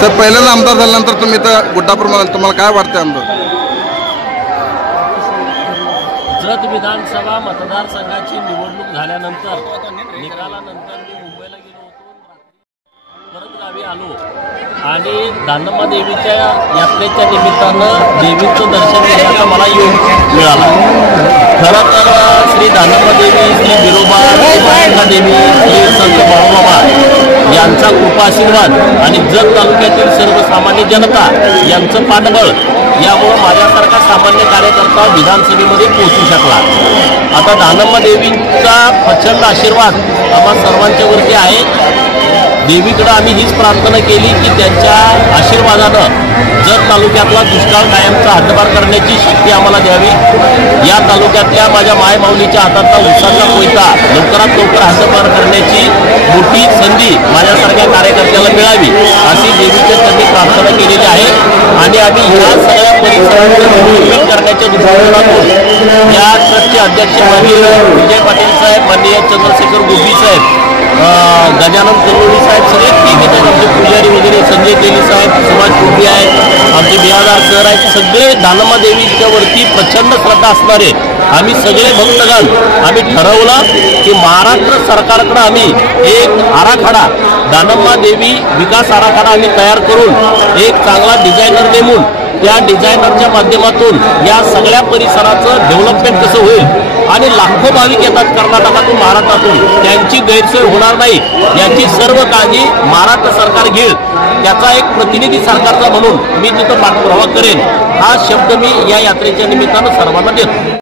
Sir पहिल्यांदा आमदार झाल्यानंतर तुम्ही तर गुड्डापूर तुम्हाला काय वाटतं आमदार? जत विधानसभा मतदारसंघाची निवडणूक झाल्यानंतर निकालानंतर मी मुंबईला गेलो होतो, परत गावी आलो आणि दानम्मा देवीच्या यात्रेच्या निमित्तानं देवीचं दर्शन घेण्याचा मला योग मिळाला। खरं तर श्री दानम्मा देवी, श्री बिरोबा, श्री माता देवी, श्री संत बाळूमामा यांचा कृपाशीर्वाद आणि जत तालुक्यातील सर्वसामान्य जनता यांचं पाठबळ यामुळे माझ्यासारखा सामान्य कार्यकर्ता विधानसभेमध्ये पोहोचू शकला। आता दानम्मा देवींचा प्रचंड आशीर्वाद आम्हा सर्वांच्यावरती आहे। देवीकडे आम्ही हीच प्रार्थना केली की त्यांच्या आशीर्वादानं जत तालुक्यातला दुष्काळ कायमचा हद्दपार करण्याची शक्ती आम्हाला द्यावी। या तालुक्यातल्या माझ्या मायमाऊलीच्या हातातला उसाचा कोयता लवकरात लवकर हद्दपार करण्याची मोठी संधी माझ्यासारख्या कार्यकर्त्याला मिळावी अशी देवीच्या चरणी प्रार्थना केलेली आहे। आणि आम्ही ह्या सगळ्या परिसराचं डेव्हलपमेंट करण्याच्या दृष्टिकोनातून या ट्रस्टचे अध्यक्ष माननीय विजय पाटील साहेब, माननीय चंद्रशेखर गोपी साहेब, गजानन कल्लोळी साहेब, सगळे टीम येतात, आमचे पुजारी वगैरे संजय केली साहेब, सुभाष टोपी आहेत, आमचे बिहारदार सर आहेत, सगळे दानम्मा देवीच्या वरती प्रचंड श्रद्धा असणारे आम्ही सगळे भक्तगण आम्ही ठरवलं की महाराष्ट्र सरकारकडे आम्ही एक आराखडा, दानम्मा देवी विकास आराखडा आम्ही तयार करून एक चांगला डिझायनर नेमून त्या डिझायनरच्या माध्यमातून या सगळ्या परिसराचं डेव्हलपमेंट कसं होईल आणि लाखो भाविक येतात कर्नाटकातून, महाराष्ट्रातून, त्यांची गैरसोय होणार नाही याची सर्व काळजी महाराष्ट्र सरकार घेईल। त्याचा एक प्रतिनिधी सरकारचा म्हणून मी तिथं पाठपुरावा करेन हा शब्द मी या यात्रेच्या निमित्तानं सर्वांना देतो।